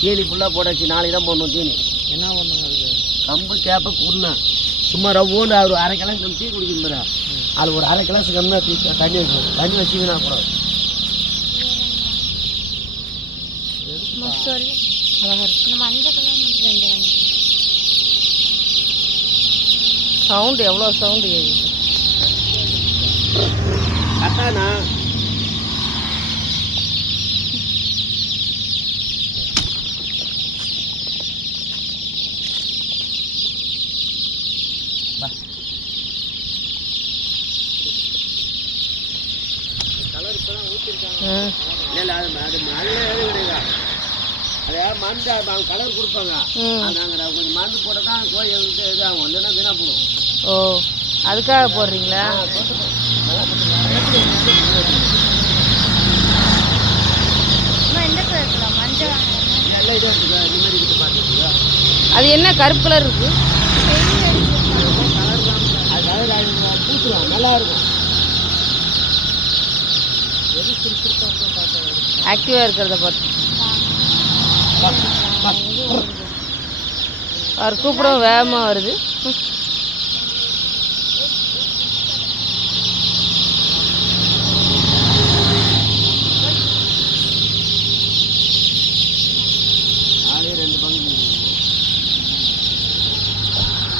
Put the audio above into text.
தீனி ஃபுல்லாக போட்டாச்சு. நாளைக்கு தான் போடணும் தீனி. என்ன பண்ணணும் அதுக்கு? கம்பு கேப்பை குருணை சும்மா ரவ்வோண்டு ஒரு அரை கிளாஸ் நம்ம டீ குடிக்கணும் பாரு. அது ஒரு அரை கிளாஸ் கம்மியாக தண்ணி வைக்கணும். தண்ணி வச்சிங்கன்னா கூட சவுண்டு எவ்வளோ சவுண்டு கேட்குது. கரெக்டாண்ணா. கலர் இப்போ தான் ஊற்றிருக்காங்க. இல்லை அது மருந்து அவங்க கலர் கொடுப்பாங்க. நாங்கள் கொஞ்சம் மருந்து போட்டால் தான் கோழி வந்து இதாகும், இல்லைன்னா வீணாக போடும். ஓ, அதுக்காக போடுறீங்களா? அது என்ன கருப்பு கலர் இருக்கு? பூத்துலாம் நல்லா இருக்கும். ஆக்டிவா இருக்கிறத பார்த்து அவர் கூப்பிடும் வேகமாக வருது.